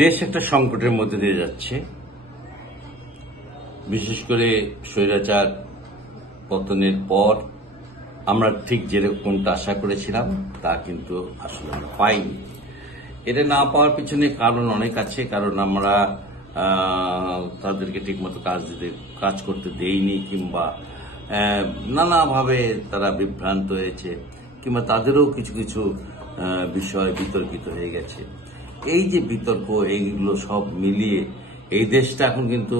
দেশ একটা সংকটের মধ্যে দিয়ে যাচ্ছে। বিশেষ করে স্বৈরাচার পতনের পর আমরা ঠিক যেরকমটা আশা করেছিলাম তা কিন্তু আসলে আমরা পাইনি। এটা না পাওয়ার পিছনে কারণ অনেক আছে। কারণ আমরা তাদেরকে ঠিকমতো কাজ করতে দেইনি, কিংবা নানাভাবে তারা বিভ্রান্ত হয়েছে, কিংবা তাদেরও কিছু কিছু বিষয় বিতর্কিত হয়ে গেছে। এই যে বিতর্ক, এইগুলো সব মিলিয়ে এই দেশটা এখন কিন্তু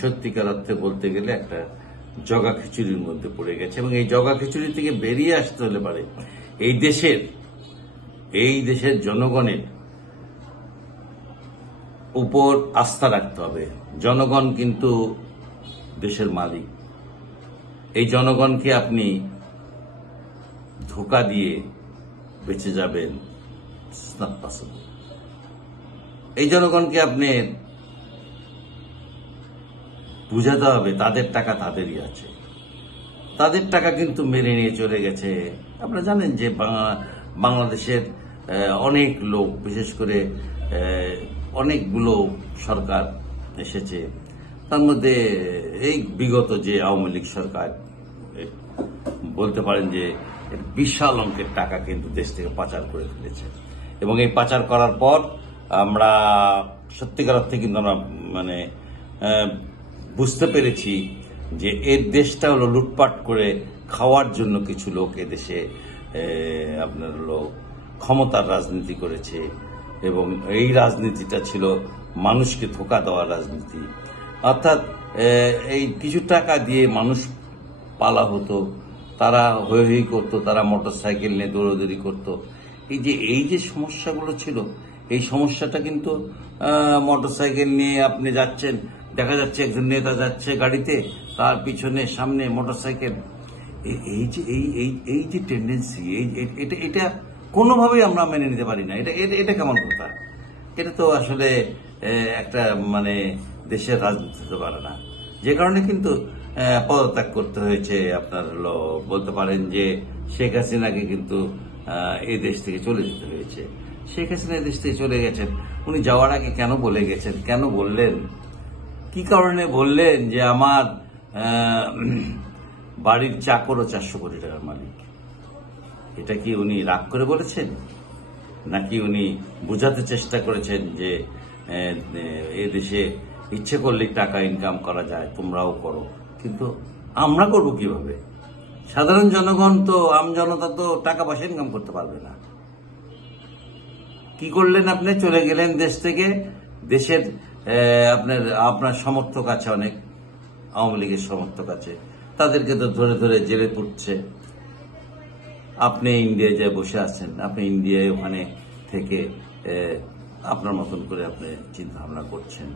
সত্যিকার অর্থে বলতে গেলে একটা জগা খিচুড়ির মধ্যে পড়ে গেছে। এবং এই জগা খিচুড়ি থেকে বেরিয়ে আসতে হলে পারে এই দেশের জনগণের উপর আস্থা রাখতে হবে। জনগণ কিন্তু দেশের মালিক। এই জনগণকে আপনি ধোঁকা দিয়ে বেঁচে যাবেন, নট পসিবল। এই জনগণকে আপনি বুঝাতে হবে তাদের টাকা তাদেরই আছে। তাদের টাকা কিন্তু মেরে নিয়ে চলে গেছে। আপনারা জানেন যে বাংলাদেশের অনেক লোক, বিশেষ করে অনেকগুলো সরকার এসেছে, তার মধ্যে এই বিগত যে আওয়ামী লীগ সরকার, বলতে পারেন যে বিশাল অঙ্কের টাকা কিন্তু দেশ থেকে পাচার করে ফেলেছে। এবং এই পাচার করার পর আমরা সত্যিকার অর্থে কিন্তু আমরা বুঝতে পেরেছি যে এই দেশটা হলো লুটপাট করে খাওয়ার জন্য কিছু লোক এদেশে আপনার ক্ষমতার রাজনীতি করেছে। এবং এই রাজনীতিটা ছিল মানুষকে ধোঁকা দেওয়ার রাজনীতি। অর্থাৎ এই কিছু টাকা দিয়ে মানুষ পালা হতো, তারা হৈ হৈ করতো, তারা মোটরসাইকেল নিয়ে দৌড়দৌড়ি করতো। এই যে সমস্যাগুলো ছিল, এই সমস্যাটা কিন্তু মোটরসাইকেল নিয়ে আপনি যাচ্ছেন, দেখা যাচ্ছে একজন নেতা যাচ্ছে গাড়িতে, তার পিছনে সামনে মোটরসাইকেল। এই যে টেন্ডেন্সি, এটা কোনোভাবেই আমরা মেনে নিতে পারি না। এটা কেমন কথা? এটা তো আসলে একটা দেশের রাজনীতি হতে পারে না। যে কারণে কিন্তু পদত্যাগ করতে হয়েছে। আপনার বলতে পারেন যে শেখ হাসিনাকে কিন্তু এই দেশ থেকে চলে যেতে হয়েছে। শেখ হাসিনা এই দেশ থেকে চলে গেছেন। উনি যাওয়ার আগে কেন বলে গেছেন? কেন বললেন? কি কারণে বললেন যে আমার বাড়ির চাকরও 400 কোটি টাকার মালিক? এটা কি উনি রাগ করে বলেছেন, নাকি উনি বোঝাতে চেষ্টা করেছেন যে এই দেশে ইচ্ছে করলে টাকা ইনকাম করা যায়, তোমরাও করো, কিন্তু আমরা করব কিভাবে? সাধারণ জনগণ তো, আম জনতা তো টাকা পয়সা ইনকাম করতে পারবে না। কি করলেন আপনি? চলে গেলেন দেশ থেকে। দেশের আপনার সমর্থক আছে অনেক, আওয়ামী লীগের সমর্থক আছে, তাদেরকে তো ধরে ধরে জেলে পুড়ছে। আপনি ইন্ডিয়ায় যে বসে আছেন, আপনি ইন্ডিয়ায় ওখানে থেকে আপনার মতন করে আপনি চিন্তা ভাবনা করছেন।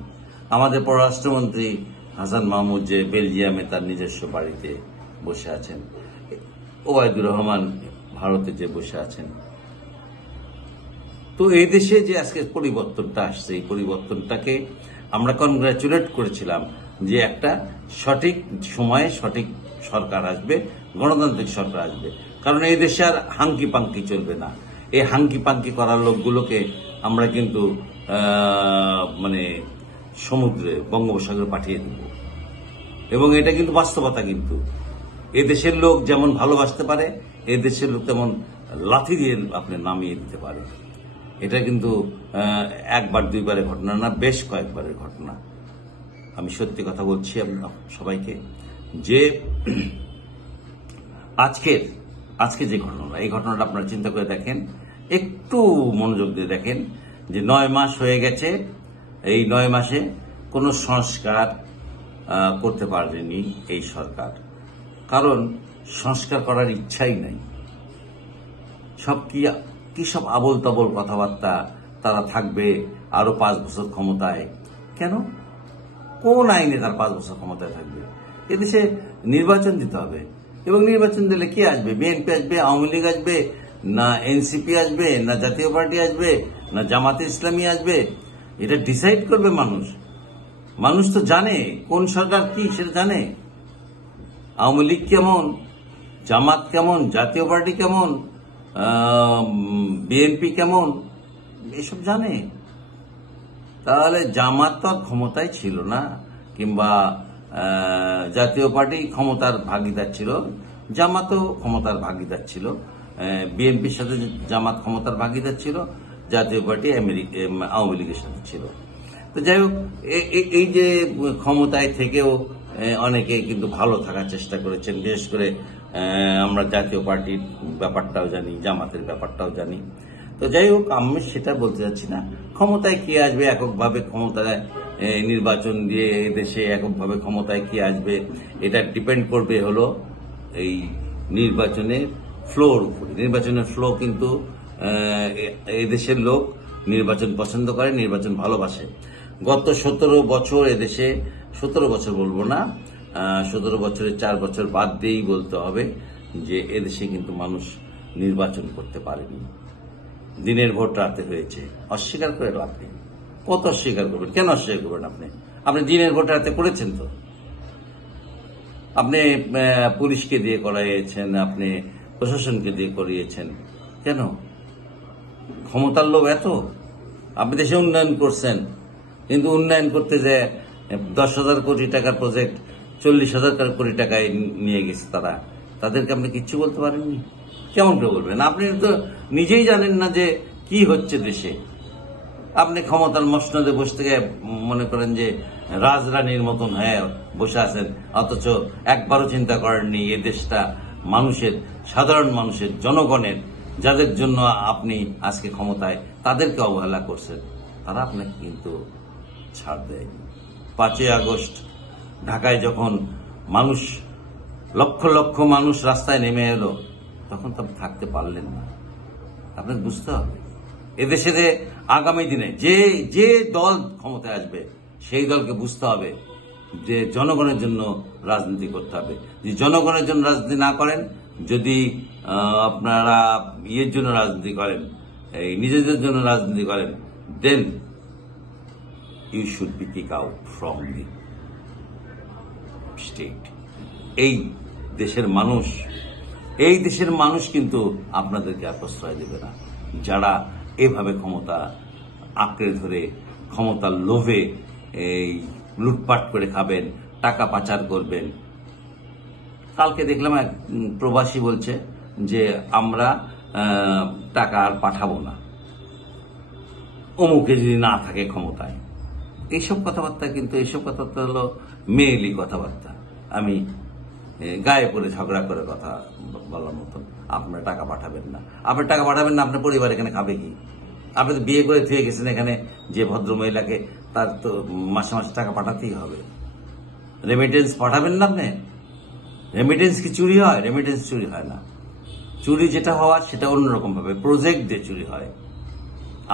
আমাদের পররাষ্ট্রমন্ত্রী হাসান মাহমুদ যে বেলজিয়ামে তার নিজস্ব বাড়িতে বসে আছেন, ওবায়দুর রহমান ভারতে যে বসে আছেন। তো এই দেশে যে আজকে পরিবর্তনটা আসছে, এই পরিবর্তনটাকে আমরা কনগ্রাচুলেট করেছিলাম যে একটা সঠিক সময়ে সঠিক সরকার আসবে, গণতান্ত্রিক সরকার আসবে। কারণ এই দেশে আর হাঙ্কি পাঙ্কি চলবে না। এই হাঙ্কি পাঙ্কি করার লোকগুলোকে আমরা কিন্তু সমুদ্রে, বঙ্গোপসাগরে পাঠিয়ে দেব। এবং এটা কিন্তু বাস্তবতা। কিন্তু এ দেশের লোক যেমন ভালোবাসতে পারে, এ দেশের লোক তেমন লাথি দিয়ে আপনি নামিয়ে দিতে পারে। এটা কিন্তু একবার দুইবারের ঘটনা না, বেশ কয়েকবারের ঘটনা। আমি সত্যি কথা বলছি সবাইকে যে আজকে যে ঘটনা, এই ঘটনাটা আপনারা চিন্তা করে দেখেন, একটু মনোযোগ দিয়ে দেখেন যে 9 মাস হয়ে গেছে। এই 9 মাসে কোনো সংস্কার করতে পারেনি এই সরকার। কারণ সংস্কার করার ইচ্ছাই নাই। সব কি সব আবোল তাবোল কথাবার্তা। তারা থাকবে আরো 5 বছর ক্ষমতায়। কেন? কোন আইনে তার 5 বছর ক্ষমতায় থাকবে? এদেশে নির্বাচন দিতে হবে। এবং নির্বাচন দিলে কে আসবে? বিএনপি আসবে, আওয়ামী লীগ আসবে, না এনসিপি আসবে, না জাতীয় পার্টি আসবে, না জামাতে ইসলামী আসবে? এটা ডিসাইড করবে মানুষ। মানুষ তো জানে কোন সরকার কি, সেটা জানে। আওয়ামী লীগ কেমন, জামাত কেমন, জাতীয় পার্টি কেমন, বিএনপি কেমন, এসব জানে। তাহলে জামাত তো আর ক্ষমতায় ছিল না, কিংবা জাতীয় পার্টি ক্ষমতার ভাগিদার ছিল, জামাতও ক্ষমতার ভাগিদার ছিল, বিএনপির সাথে জামাত ক্ষমতার ভাগিদার ছিল, জাতীয় পার্টি আওয়ামী লীগের সাথে ছিল। তো যাই হোক, এই যে ক্ষমতায় থেকেও অনেকে কিন্তু ভালো থাকার চেষ্টা করেছেন। বিশেষ করে আমরা জাতীয় পার্টির ব্যাপারটাও জানি, জামাতের ব্যাপারটাও জানি। তো যাই হোক, আমি সেটা বলতে চাচ্ছি না ক্ষমতায় কে আসবে এককভাবে, ক্ষমতায় নির্বাচন দিয়ে দেশে এককভাবে ক্ষমতায় কে আসবে, এটা ডিপেন্ড করবে হলো এই নির্বাচনের ফ্লোর উপরে। নির্বাচনের ফ্লো কিন্তু এদেশের লোক নির্বাচন পছন্দ করে, নির্বাচন ভালোবাসে। গত 17 বছর এদেশে, 17 বছর বলবো না, 17 বছরের 4 বছর বাদ দিয়েই বলতে হবে যে এদেশে কিন্তু মানুষ নির্বাচন করতে পারেনি। দিনের ভোট রাতে হয়েছে, অস্বীকার করে লাভ নেই। কত অস্বীকার করবেন? কেন অস্বীকার করবেন? আপনি দিনের ভোট রাতে করেছেন তো। আপনি পুলিশকে দিয়ে করাইয়েছেন, আপনি প্রশাসনকে দিয়ে করিয়েছেন। কেন? ক্ষমতার লোভ এত? আপনি দেশে উন্নয়ন করছেন, কিন্তু উন্নয়ন করতে যে 10,000 কোটি টাকার প্রজেক্ট 40,000 কোটি টাকায় নিয়ে গেছে তাদেরকে আপনি কিচ্ছু বলতে পারেননি। কেমন করে বলবেন? আপনি তো নিজেই জানেন না যে কি হচ্ছে দেশে। আপনি ক্ষমতার মসনদে বসে থেকে মনে করেন যে রাজরানীর মতন হয়ে বসে আছেন, অথচ একবারও চিন্তা করেননি এ দেশটা মানুষের, সাধারণ মানুষের, জনগণের, যাদের জন্য আপনি আজকে ক্ষমতায়, তাদেরকে অবহেলা করছেন। তারা আপনাকে কিন্তু ছাড় দেয়নি। 5ই আগস্ট ঢাকায় যখন মানুষ, লক্ষ লক্ষ মানুষ রাস্তায় নেমে এলো, তখন তো আপনি থাকতে পারলেন না। আপনাকে বুঝতে হবে এদেশে আগামী দিনে যে দল ক্ষমতায় আসবে, সেই দলকে বুঝতে হবে যে জনগণের জন্য রাজনীতি করতে হবে। যদি জনগণের জন্য রাজনীতি না করেন, যদি আপনারা ইয়ের জন্য রাজনীতি করেন, এই নিজেদের জন্য রাজনীতি করেন, then you should be kick out from the state. এই দেশের মানুষ কিন্তু আপনাদেরকে আর প্রশ্রয় দেবে না, যারা এভাবে ক্ষমতা আঁকড়ে ধরে, ক্ষমতার লোভে এই লুটপাট করে খাবেন, টাকা পাচার করবেন। কালকে দেখলাম এক প্রবাসী বলছে যে আমরা টাকা আর পাঠাবো না, অমুকে যদি না থাকে ক্ষমতায়। এইসব কথাবার্তা হলো মেয়েলি কথাবার্তা। আমি গায়ে পড়ে ঝগড়া করে কথা বলার মতন। আপনারা টাকা পাঠাবেন না, আপনার পরিবার এখানে খাবে কি? আপনি তো বিয়ে করে থুয়ে গেছেন এখানে, যে ভদ্র মহিলাকে, তার তো মাসে মাসে টাকা পাঠাতেই হবে। রেমিটেন্স পাঠাবেন না আপনি? রেমিটেন্স কি চুরি হয়? রেমিটেন্স চুরি হয় না। চুরি যেটা হওয়ার সেটা অন্যরকম ভাবে, প্রজেক্ট দিয়ে চুরি হয়।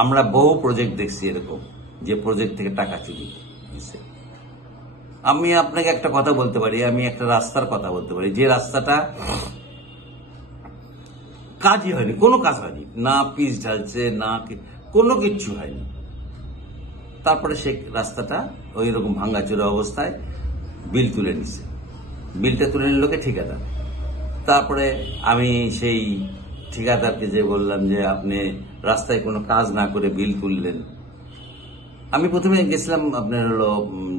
আমরা বহু প্রজেক্ট দেখছি এরকম, যে প্রজেক্ট থেকে টাকা চুরি হয়েছে। আমি আপনাকে একটা কথা বলতে পারি, আমি একটা রাস্তার কথা বলতে পারি, যে রাস্তাটা কাজই হয়নি, কোনো কাজ হয়নি, না পিচ ঢালছে, না কোনো কিচ্ছু হয়নি। তারপরে সে রাস্তাটা ওই রকম ভাঙ্গাচোরা অবস্থায় বিল তুলে নিছে। বিলটা তুলে নিল কে? ঠিকাদার। তারপরে আমি সেই ঠিকাদারকে যে বললাম যে আপনি রাস্তায় কোনো কাজ না করে বিল তুললেন। আমি প্রথমে গেছিলাম আপনার হলো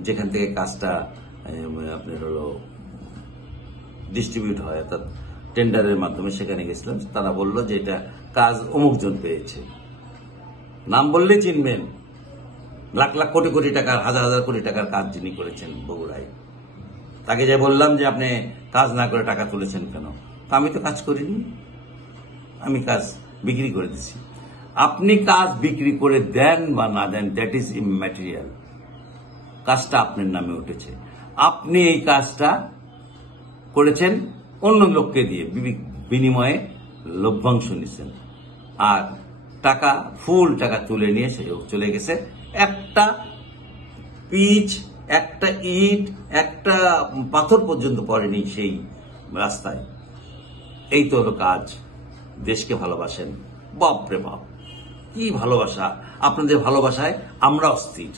যেখান থেকে কাজটা আপনার হলো ডিস্ট্রিবিউট হয়, অর্থাৎ টেন্ডারের মাধ্যমে, সেখানে গেছিলাম। তারা বললো যে এটা কাজ অমুক জন পেয়েছে। নাম বললেই চিনবেন, লাখ লাখ কোটি কোটি টাকার, হাজার হাজার কোটি টাকার কাজ যিনি করেছেন বগুড়ায়। তাকে যে বললাম যে আপনি কাজ না করে টাকা তুলেছেন কেন? আমি তো কাজ করিনি, আমি কাজ বিক্রি করে দিচ্ছি। আপনি কাজ বিক্রি করে দেন বা না দেন, দ্যাট ইজ ইম্যাটেরিয়াল। কাজটা আপনার নামে উঠেছে, আপনি এই কাজটা করেছেন অন্য লোককে দিয়ে, বিনিময়ে লভ্যাংশ নিচ্ছেন, আর টাকা, ফুল টাকা তুলে নিয়ে সে চলে গেছে। একটা পিচ, একটা ইট, একটা পাথর পর্যন্ত পড়েনি সেই রাস্তায়। এই তো হলো কাজ। দেশকে ভালোবাসেন, বাপরে বাপ কি ভালোবাসা! আপনাদের ভালোবাসায় আমরা অস্থির।